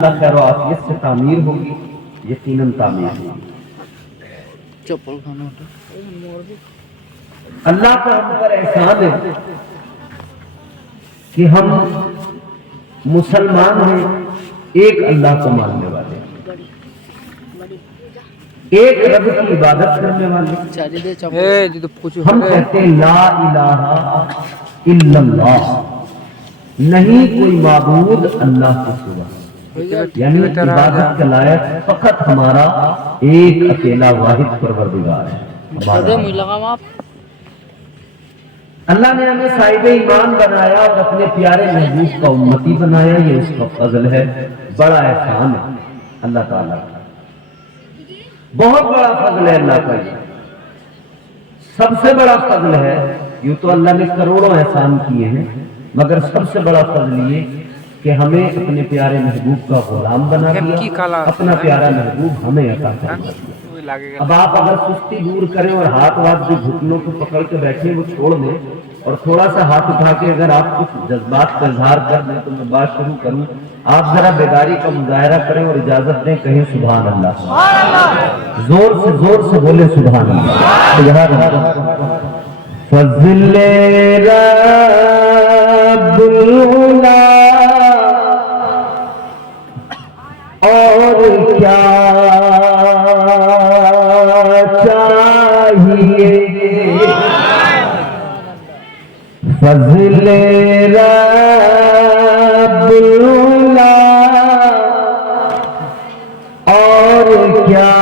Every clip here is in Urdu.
خیر و عافیت سے تعمیر ہوگی، یقیناً تعمیر ہوگی۔ چپل کھانا اللہ کا ہم پر احسان ہے کہ ہم مسلمان ہیں، ایک اللہ کو ماننے والے، ایک رب کی عبادت کرنے والے۔ ہم کہتے ہیں لا الہ الا اللہ، نہیں کوئی معبود اللہ کے سوا، یعنی عبادت کے لائق فقط ہمارا ایک اکیلا واحد پروردگار ہے۔ اللہ نے ہمیں صاحب ایمان بنایا اور اپنے پیارے محبوب کا امتی بنایا، یہ اس کا فضل ہے، بڑا احسان ہے اللہ تعالیٰ کا، بہت بڑا فضل ہے اللہ کا۔ یہ سب سے بڑا فضل ہے، یوں تو اللہ نے کروڑوں احسان کیے ہیں، مگر سب سے بڑا فضل یہ کہ ہمیں اپنے پیارے محبوب کا غلام بنا دیا، اپنا پیارا محبوب ہمیں عطا کر دیا۔ اب آپ اگر سستی دور کریں اور ہاتھ جو گھٹنوں کو پکڑ کے بیٹھے وہ چھوڑ دیں اور تھوڑا سا ہاتھ اٹھا کے اگر آپ کچھ جذبات کا اظہار کر دیں تو میں بات شروع کروں، آپ ذرا بیداری کا مظاہرہ کریں اور اجازت دیں، کہیں سبحان اللہ، زور سے بولے سبحان اللہ۔ فضل رب العلا اور کیا چاہیے، فضل رب العلا اور کیا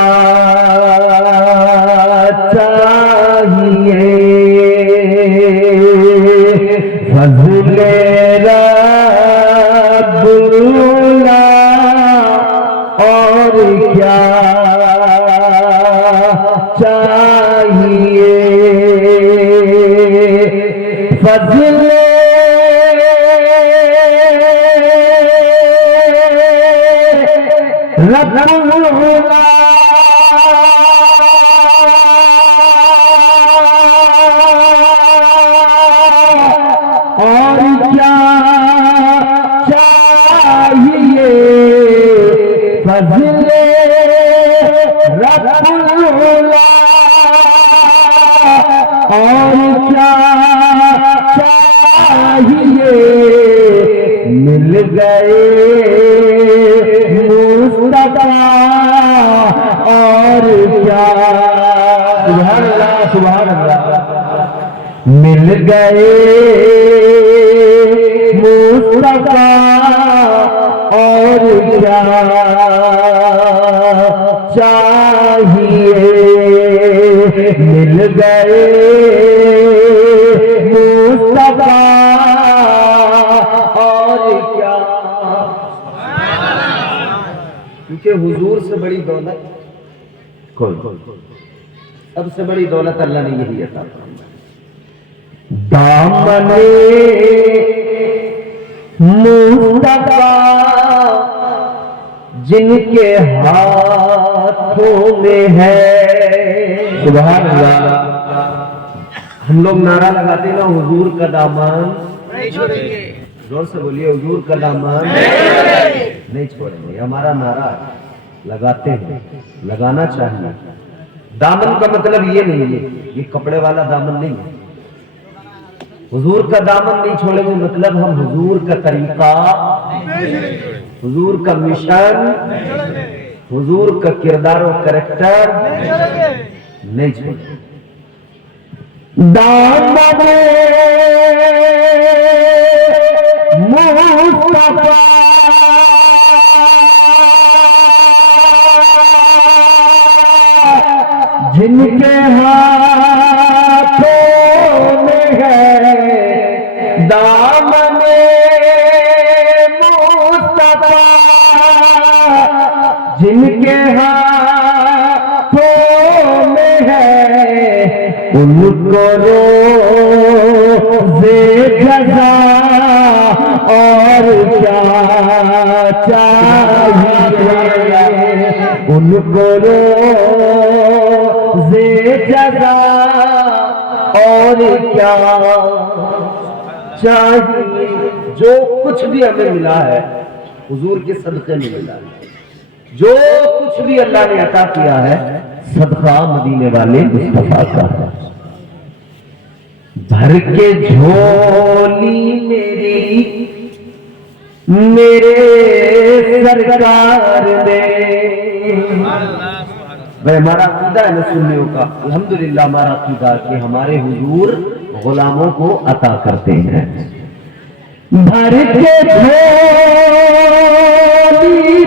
چاہیے، فضل رب العلا اور کیا چاہیے، فضل رب العلا اور کیا چاہیے، فضل رب العلا اور کیا چاہیے، مل گئے مصطفیٰ اور کیا، سبحان اللہ سبحان اللہ، مل گئے مصطفیٰ اور کیا چاہیے، مل گئے مصطفیٰ اور کیا، کیونکہ حضور سے بڑی دولت کوئی، سب سے بڑی دولت اللہ نے یہی عطا فرمائی، دامن مصطفیٰ جن کے ہاتھوں میں ہے، سبحان اللہ۔ ہم لوگ نعرہ لگاتے ہیں نا، حضور کا دامن نہیں چھوڑیں گے، زور سے بولیے، حضور کا دامن نہیں چھوڑیں گے، ہمارا نعرہ لگاتے ہیں، لگانا چاہیے۔ دامن کا مطلب یہ نہیں ہے یہ کپڑے والا دامن نہیں ہے، حضور کا دامن نہیں چھوڑیں گے مطلب ہم حضور کا طریقہ، حضور کا مشن، حضور کا کردار و کریکٹر نہیں چھوڑیں گے۔ دامن مصطفیٰ جن کے ہاتھوں میں ہے، دامن مصطفیٰ جن کے ہاتھوں میں ہے، ان کو روزے جزا اور کیا چاہیے، ان کو روزے جزا اور کیا چاہیے۔ جو کچھ بھی ہمیں ملا ہے حضور کے صدقے میں ملا ہے۔ جو کچھ بھی اللہ نے عطا کیا ہے صدقہ مدینے والے مصطفیٰ کا ہے۔ بھر کے جھولی میری میرے سرکار نے، بھائی ہمارا عقیدہ ہے نا سنیوں کا، الحمدللہ ہمارا عقیدہ کہ ہمارے حضور غلاموں کو عطا کرتے ہیں۔ بھر کے جھولی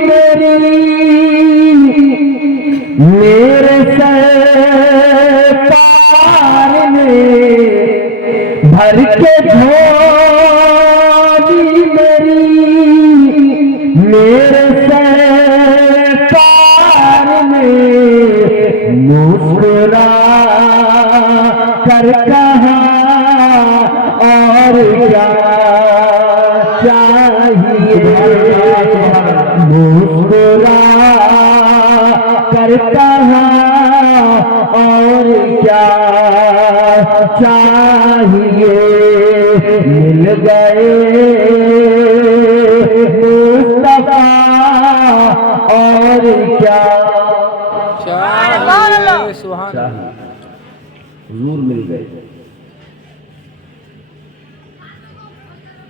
میری میرے سرکار نے، بھر کے جھولی میری میرے سرکار نے، مسکرا کر کہا اور کیا چاہیے، مسکرا کر کہا اور کیا چاہیے، مل گئے مصطفیٰ اور کیا چاہیے، حضور مل گئے،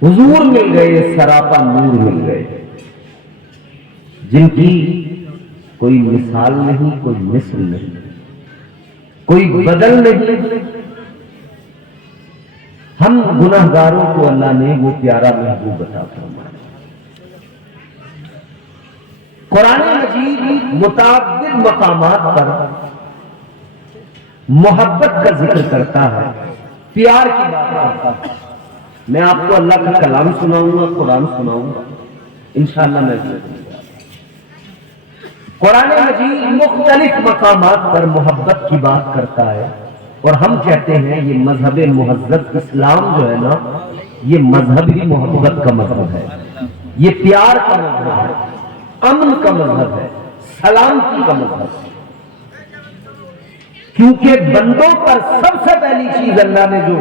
حضور مل گئے، سراپا نور مل گئے، جن کی کوئی مثال نہیں، کوئی مثل نہیں، کوئی بدل نہیں۔ ہم گناہگاروں کو اللہ نے وہ پیارا محبوب عطا فرمایا۔ قرآن مجید متعدد مقامات پر محبت کا ذکر کرتا ہے، پیار کی بات کرتا ہے۔ میں آپ کو اللہ کا کلام سناؤں گا، قرآن سناؤں گا انشاءاللہ۔ میں قرآن مجید مختلف مقامات پر محبت کی بات کرتا ہے، اور ہم کہتے ہیں یہ مذہب مہذب اسلام جو ہے نا، یہ مذہب ہی محبت کا مذہب ہے، یہ پیار کا مذہب ہے، امن کا مذہب ہے، سلامتی کا مذہب ہے۔ کیونکہ بندوں پر سب سے پہلی چیز اللہ نے جو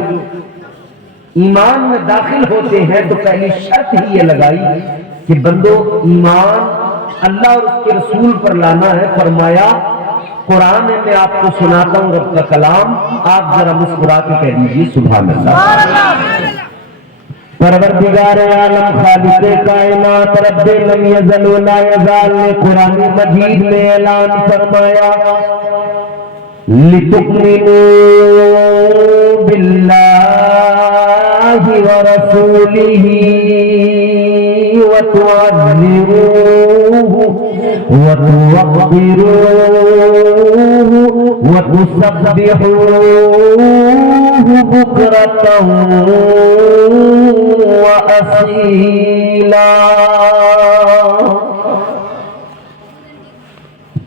ایمان میں داخل ہوتے ہیں تو پہلی شرط ہی یہ لگائی کہ بندوں ایمان اللہ اور اس کے رسول پر لانا ہے۔ فرمایا قرآن ہے، میں آپ کو سناتا ہوں رب کا کلام، آپ ذرا مسکرا کے کہہ دیجیے سبحان اللہ۔ پروردگار عالم خالق کائنات رب لم یزل ولا یزال نے قرآن مجید میں اعلان فرمایا لِتُؤْمِنُوا بِاللَّهِ وَرَسُولِهِ وَتُعَزِّرُوهُ وَتُوَقِّرُوهُ وَتُسَبِّحُوهُ بُكْرَةً وَأَصِيلًا۔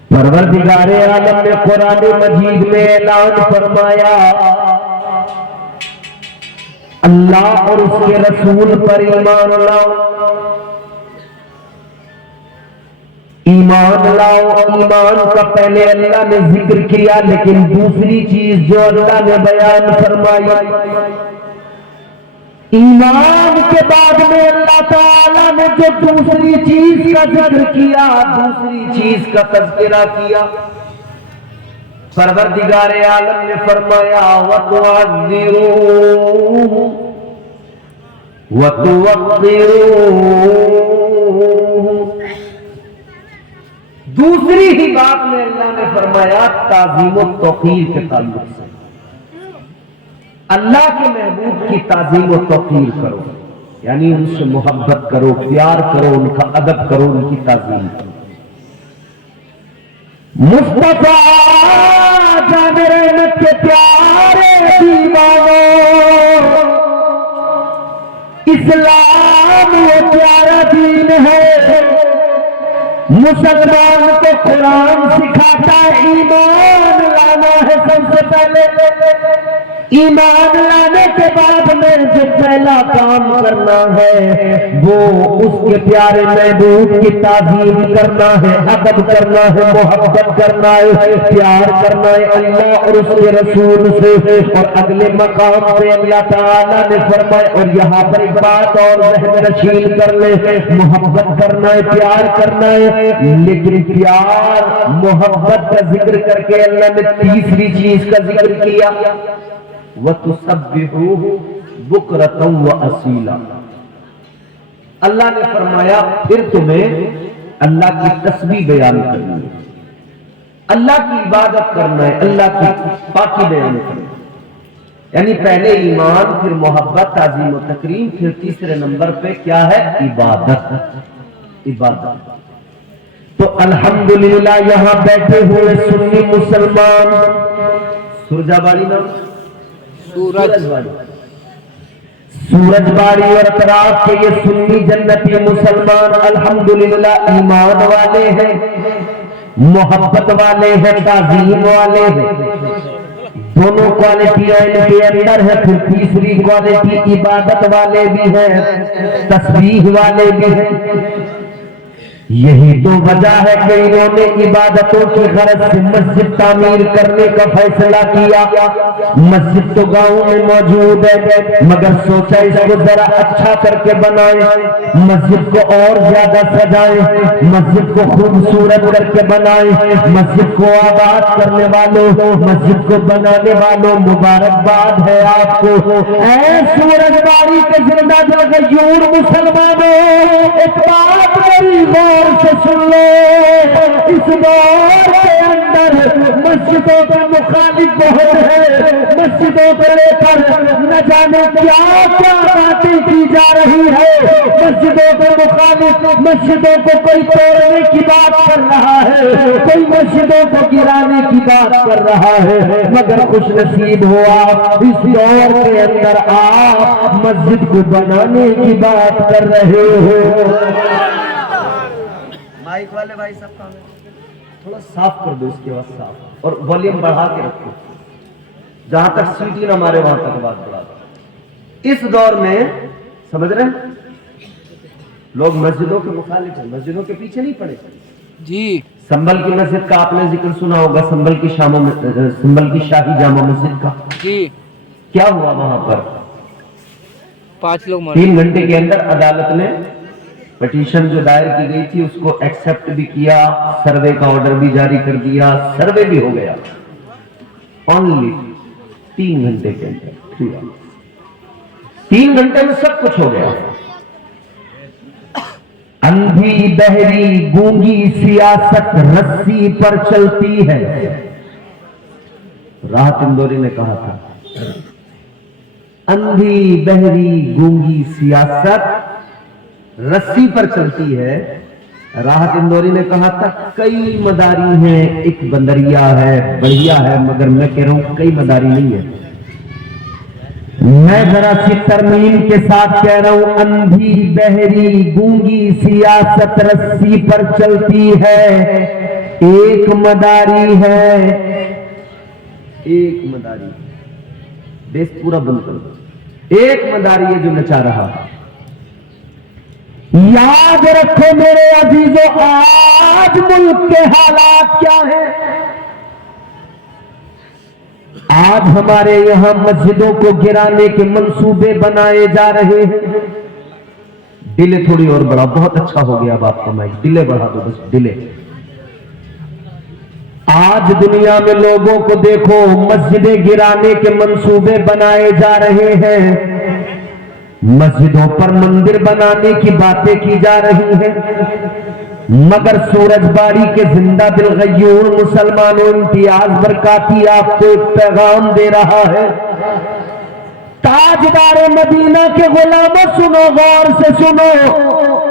پروردگار عالم نے قرآن مجید میں اعلان فرمایا اللہ اور اس کے رسول پر ایمان لاؤ، ایمان لاؤ۔ ایمان کا پہلے اللہ نے ذکر کیا، لیکن دوسری چیز جو اللہ نے بیان فرمائی، ایمان کے بعد میں اللہ تعالیٰ نے جو دوسری چیز کا ذکر کیا، دوسری چیز کا تذکرہ کیا، پروردگار عالم نے فرمایا وَتُعَذِّرُوهُ وَتُوَقِّرُوهُ۔ دوسری ہی بات میں اللہ نے فرمایا تعظیم و توقیر کے تعلق سے، اللہ کے محبوب کی تعظیم و توقیر کرو، یعنی ان سے محبت کرو، پیار کرو، ان کا ادب کرو، ان کی تعظیم کرو۔ مصطفیٰ جان رحمت کے پیارے دیوانوں، اسلام وہ پیارا دین ہے، مسلمان کو قرآن سکھاتا ہے ایمان لانا ہے سب سے پہلے، ایمان لانے کے بعد میں جو پہلا کام کرنا ہے وہ اس کے پیارے محبوب کی تعظیم کرنا ہے، ادب کرنا ہے، محبت کرنا ہے، پیار کرنا ہے اللہ اور اس کے رسول سے۔ اور اگلے مقام پہ اللہ تعالیٰ نے فرمایا، اور یہاں پر ایک بات اور ذہن نشین کر لے، محبت کرنا ہے، پیار کرنا ہے، لیکن پیار محبت کا ذکر کر کے اللہ نے تیسری چیز کا ذکر کیا، وَتُسَبِّحُوهُ بُكْرَةً وَأَصِيلًا۔ اللہ نے فرمایا پھر تمہیں اللہ کی تسبیح بیان کرنی ہے، اللہ کی عبادت کرنا ہے، اللہ کی پاکی بیان کرنا ہے۔ یعنی پہلے ایمان، پھر محبت، تعظیم و تکریم، پھر تیسرے نمبر پہ کیا ہے؟ عبادت۔ عبادت تو الحمدللہ یہاں بیٹھے ہوئے سنی مسلمان، سرجا باڑی نام سورج باڑی اور اطراف کے یہ سنی جنتی مسلمان الحمدللہ ایمان والے ہیں، محبت والے ہیں، تعظیم والے ہیں، دونوں کوالٹیاں ان کے اندر ہے۔ پھر تیسری کوالٹی عبادت والے بھی ہیں، تسبیح والے بھی ہیں۔ یہی تو وجہ ہے کہ انہوں نے عبادتوں کی غرض سے مسجد تعمیر کرنے کا فیصلہ کیا۔ مسجد تو گاؤں میں موجود ہے، مگر سوچا اس کو ذرا اچھا کر کے بنائیں، مسجد کو اور زیادہ سجائیں، مسجد کو خوبصورت کر کے بنائیں۔ مسجد کو آباد کرنے والوں، مسجد کو بنانے والوں مبارکباد ہے آپ کو۔ اے سورج باڑی کے زندہ دل غیور مسلمانوں، ایک بات میری غور سے سن لو، اس دور کے اندر مسجدوں کا مخالف بہت ہے، مسجدوں کو لے کر نہ جانے کیا کیا باتیں کی جا رہی ہے، مسجدوں کے مخالف، مسجدوں کو کوئی توڑنے کی بات کر رہا ہے، کوئی مسجدوں کو گرانے کی بات کر رہا ہے، مگر خوش نصیب ہو آپ اس دور کے اندر آپ مسجد کو بنانے کی بات کر رہے ہو۔ مائک والے بھائی سب کام ہے، تھوڑا صاف کر دو اس کے بعد صاف، اور والیوم بڑھا کے رکھو، جہاں تک سیٹی نہ مارے وہاں تک بات بڑھا دو۔ اس دور میں سمجھ رہے ہیں لوگ مسجدوں کے مخالف ہیں، مسجدوں کے پیچھے نہیں پڑے جی۔ سنبل کی مسجد کا آپ نے ذکر سنا ہوگا، سنبل کی شاہی جامع مسجد کا جی، کیا ہوا وہاں پر؟ 5 لوگ مرے۔ 3 گھنٹے کے اندر عدالت نے پٹیشن جو دائر کی گئی تھی اس کو ایکسپٹ بھی کیا، سروے کا آرڈر بھی جاری کر دیا، سروے بھی ہو گیا، اونلی 3 گھنٹے کے اندر، 3 گھنٹے میں سب کچھ ہو گیا۔ اندھی بہری گونگی سیاست رسی پر چلتی ہے، راحت اندوری نے کہا تھا، اندھی بہری گونگی سیاست رسی پر چلتی ہے۔ راحت اندوری نے کہا تھا کئی مداری ہیں، ایک بندریا ہے، بڑھیا ہے، مگر میں کہہ رہا ہوں کئی مداری نہیں ہے۔ میں ذرا سی ترمیم کے ساتھ کہہ رہا ہوں، اندھی بہری گونگی سیاست رسی پر چلتی ہے، ایک مداری ہے، ایک مداری، بیس پورا بند کر، ایک مداری ہے جو نچا رہا ہے۔ یاد رکھو میرے عزیزو، آج ملک کے حالات کیا ہیں؟ آج ہمارے یہاں مسجدوں کو گرانے کے منصوبے بنائے جا رہے ہیں۔ ڈیلے تھوڑی اور بڑھا، بہت اچھا ہو گیا اب آپ کا مائک، ڈیلے بڑھا دو بس، ڈیلے۔ آج دنیا میں لوگوں کو دیکھو، مسجدیں گرانے کے منصوبے بنائے جا رہے ہیں، مسجدوں پر مندر بنانے کی باتیں کی جا رہی ہیں، مگر سورج باڑی کے زندہ دل غیور مسلمانوں امتیاز برکاتی آپ کو ایک پیغام دے رہا ہے۔ تاجدار مدینہ کے غلاموں سنو، غور سے سنو،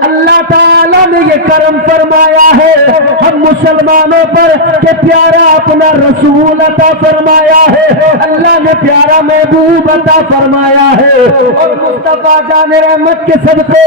اللہ تعالیٰ نے یہ کرم فرمایا ہے ہم مسلمانوں پر کہ پیارا اپنا رسول عطا فرمایا ہے، اللہ نے پیارا محبوب عطا فرمایا ہے، اور مصطفیٰ جان رحمت کے صدقے